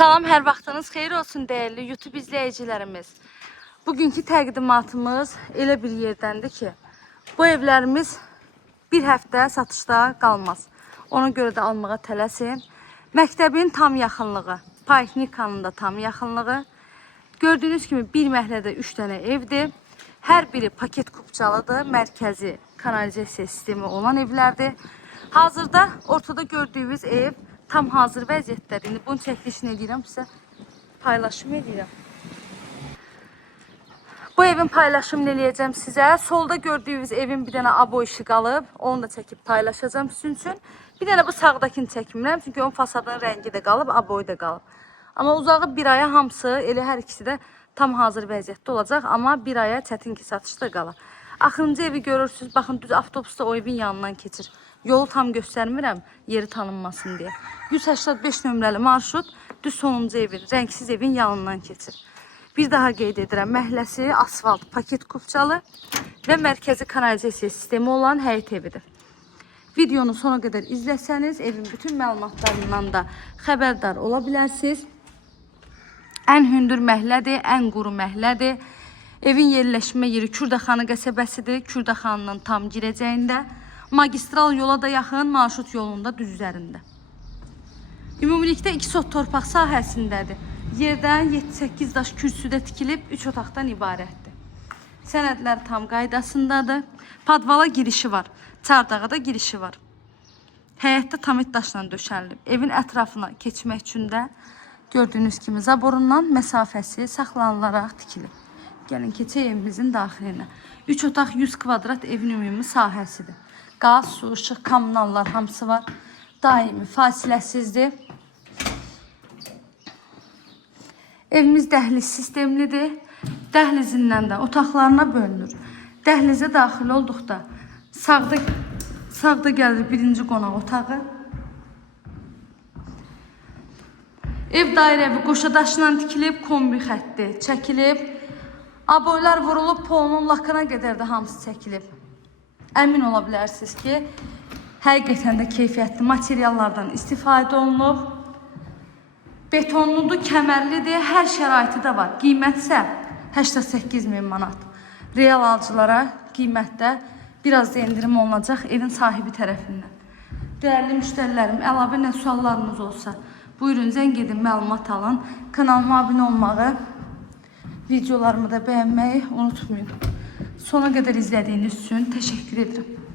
Salam, hər vaxtınız xeyir olsun değerli YouTube izləyicilərimiz. Bugünkü təqdimatımız elə bir yerdəndir ki, bu evlərimiz bir həftə satışda qalmaz. Ona görə də almağa tələsin. Məktəbin tam yaxınlığı, Poliklinikanın da tam yaxınlığı. Gördüyünüz kimi bir məhəllədə 3 dənə evdir. Hər biri paket kupçalıdır, mərkəzi kanalizasiya sistemi olan evlərdir. Hazırda ortada gördüyünüz ev tam hazır vəziyyətdədir. İndi bunun çəkilişini edirəm, sizə paylaşım edirəm. Bu evin paylaşımını eləyəcəm sizə. Solda gördüyünüz evin bir dənə abo işi qalıb. Onu da çəkib paylaşacağım sizin üçün. Bir dənə bu sağdakini çəkmirəm. Çünki onun fasadının rəngi də qalıb, aboyu da qalıb. Amma uzağı bir aya hamısı, elə hər ikisi də tam hazır vəziyyətdə olacaq. Amma bir aya çətin ki satışda qalır. Axırıncı evi görürsünüz. Baxın, düz avtobusda o evin yanından keçir. Yolu tam göstərmirəm, yeri tanınmasın deyə. 185 nömrəli marşrut düz sonuncu evin, rəngsiz evin yanından keçir. Bir daha qeyd edirəm, məhəlləsi asfalt, paket kupçalı və mərkəzi kanalizasiya sistemi olan həyət evidir. Videonu sona qədər izləsəniz, evin bütün məlumatlarından da xəbərdar ola bilərsiniz. Ən hündür məhəllədir, ən quru məhəllədir. Evin yerləşmə yeri Kürdəxanı qəsəbəsidir, Kürdəxanının tam girəcəyində. Magistral yola da yaxın, marşrut yolunda düz üzərində. Ümumilikdə 2 sot torpaq sahəsindədir. Yerdən 7-8 daş kürsüdə tikilib 3 otaqdan ibarətdir. Sənədlər tam qaydasındadır. Padvala girişi var, çardağa da girişi var. Həyətdə tamit daşla döşənilib. Evin ətrafına keçmək üçün də gördüyünüz kimi zaborundan məsafəsi saxlanılaraq tikilib. Gəlin keçək evimizin daxilinə. 3 otaq 100 kvadrat evin ümumi sahəsidir. Qaz, su, işıq, kommunallar hamısı var. Daimi, fasiləsizdir. Evimiz dəhliz sistemlidir. Dəhlizindən də otaqlarına bölünür. Dəhlizə daxil olduqda sağda gəlir birinci qonaq otağı. Ev dairəvi qoşadaşla tikilib, kombi xətti çəkilib. Aboylar vurulub, polunun lakına qədər də hamısı çəkilib. Əmin ola bilərsiniz ki, həqiqətən də keyfiyyətli materiallardan istifadə olunub. Betonludur, kəmərlidir, hər şəraiti də var. Qiymət isə 88.000 manat. Real alıcılara qiymətdə biraz da endirim olunacaq evin sahibi tərəfindən. Dəyərli müştərilərim, əlavə nə suallarınız olsa, buyurun zəng edin, məlumat alın. Kanalıma abunə olmağı, videolarımı da bəyənməyi unutmayın. Sona qədər izlədiyiniz üçün təşəkkür edirəm.